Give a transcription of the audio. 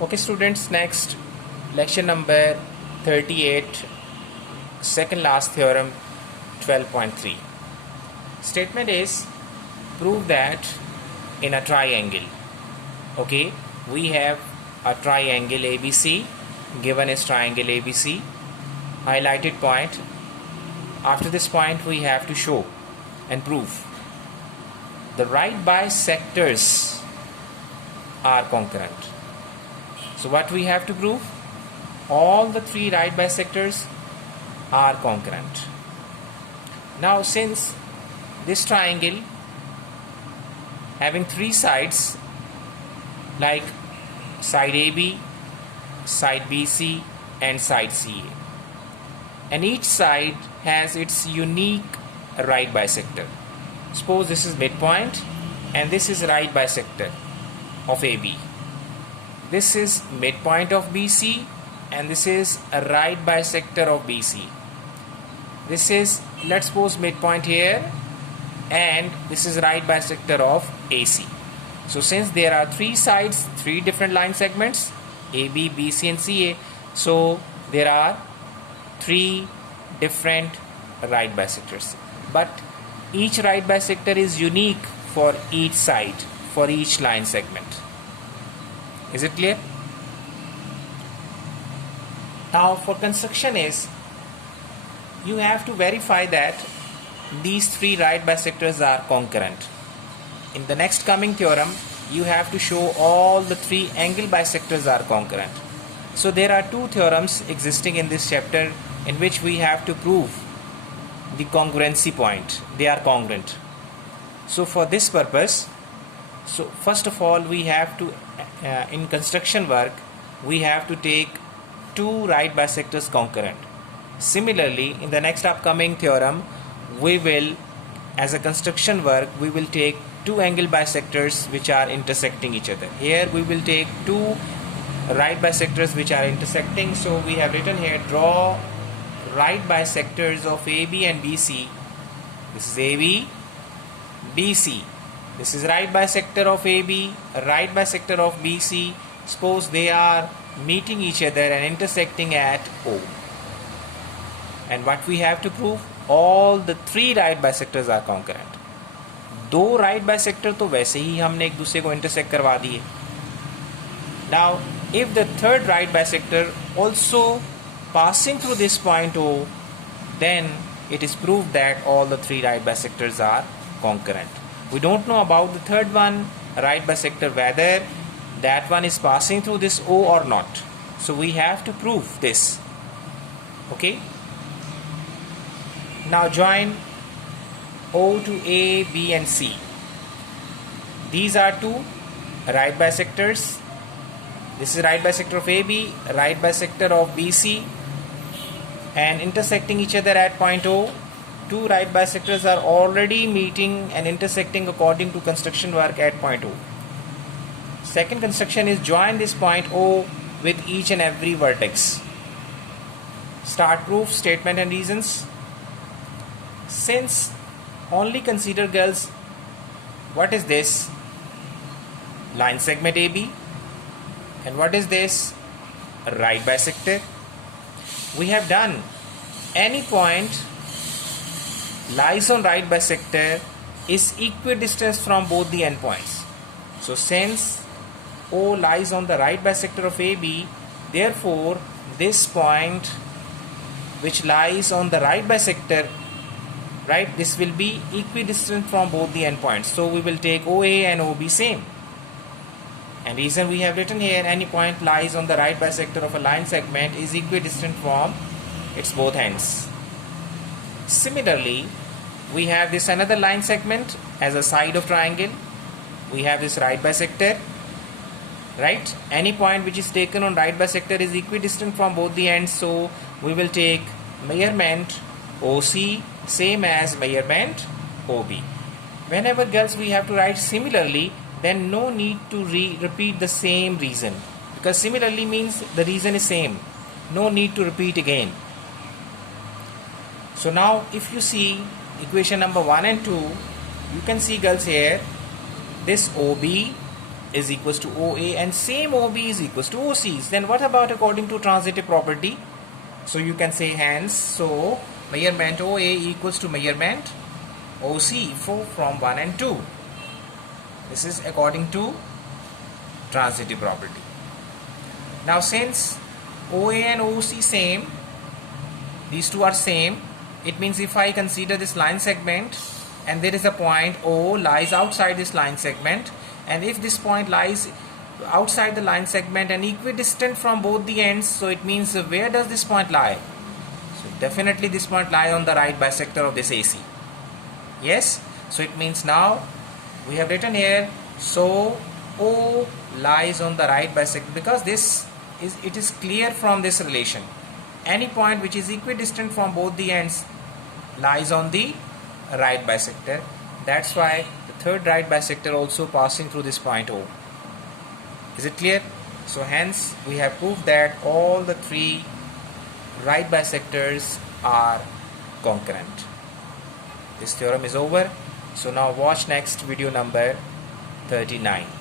Okay students, next lecture number 38, second last theorem 12.3. Statement is, prove that in a triangle, okay, we have a triangle ABC, given is triangle ABC, highlighted point. After this point we have to show and prove the right bisectors are congruent. So what we have to prove? All the three right bisectors are congruent. Now since this triangle having three sides like side AB, side BC and side CA, and each side has its unique right bisector. Suppose this is midpoint and this is right bisector of AB. This is midpoint of BC and this is a right bisector of BC. This is, let's suppose, midpoint here and this is right bisector of AC. So since there are three sides, three different line segments, AB, BC and CA, so there are three different right bisectors. But each right bisector is unique for each side, for each line segment. Is it clear? Now for construction is, you have to verify that these three right bisectors are congruent. In the next coming theorem, you have to show all the three angle bisectors are congruent. So there are two theorems existing in this chapter in which we have to prove the congruency point. They are congruent. So for this purpose, so first of all we have to in construction work we have to take two right bisectors congruent. Similarly, in the next upcoming theorem we will, as a construction work, we will take two angle bisectors which are intersecting each other. Here we will take two right bisectors which are intersecting. So we have written here, draw right bisectors of AB and BC. This is AB, BC. This is right bisector of AB, right bisector of BC. Suppose they are meeting each other and intersecting at O. And what we have to prove? All the three right bisectors are congruent. दो right bisector तो वैसे ही हमने एक दूसरे को intersect करवा दिए. Now, if the third right bisector also passing through this point O, then it is proved that all the three right bisectors are congruent. We don't know about the third one, right bisector, whether that one is passing through this O or not. So we have to prove this. Okay. Now join O to A, B and C. These are two right bisectors. This is right bisector of AB, right bisector of BC, and intersecting each other at point O. Two right bisectors are already meeting and intersecting according to construction work at point O. Second construction is join this point O with each and every vertex. Start proof, statement and reasons. Since only consider, girls, what is this? Line segment AB. And what is this? Right bisector. We have done any point lies on right bisector is equidistant from both the endpoints. So since O lies on the right bisector of AB, therefore this point which lies on the right bisector, right, this will be equidistant from both the endpoints. So we will take OA and OB same. And reason we have written here, any point lies on the right bisector of a line segment is equidistant from its both ends. Similarly, we have this another line segment as a side of triangle. We have this right bisector, right? Any point which is taken on right bisector is equidistant from both the ends. So we will take measurement OC same as measurement OB. Whenever, girls, we have to write similarly, then no need to repeat the same reason, because similarly means the reason is same. No need to repeat again. So now if you see equation number 1 and 2, you can see, girls, here this OB is equals to OA and same OB is equals to OC. Then what about according to transitive property? So you can say hence, so measurement OA equals to measurement OC from 1 and 2. This is according to transitive property. Now since OA and OC same, these two are same, it means if I consider this line segment and there is a point O lies outside this line segment, and if this point lies outside the line segment and equidistant from both the ends, so it means where does this point lie? So definitely this point lies on the right bisector of this AC. Yes, so it means now we have written here, so O lies on the right bisector, because it is clear from this relation. Any point which is equidistant from both the ends lies on the right bisector. That's why the third right bisector also passing through this point O. Is it clear? So hence we have proved that all the three right bisectors are concurrent. This theorem is over. So now watch next video number 39.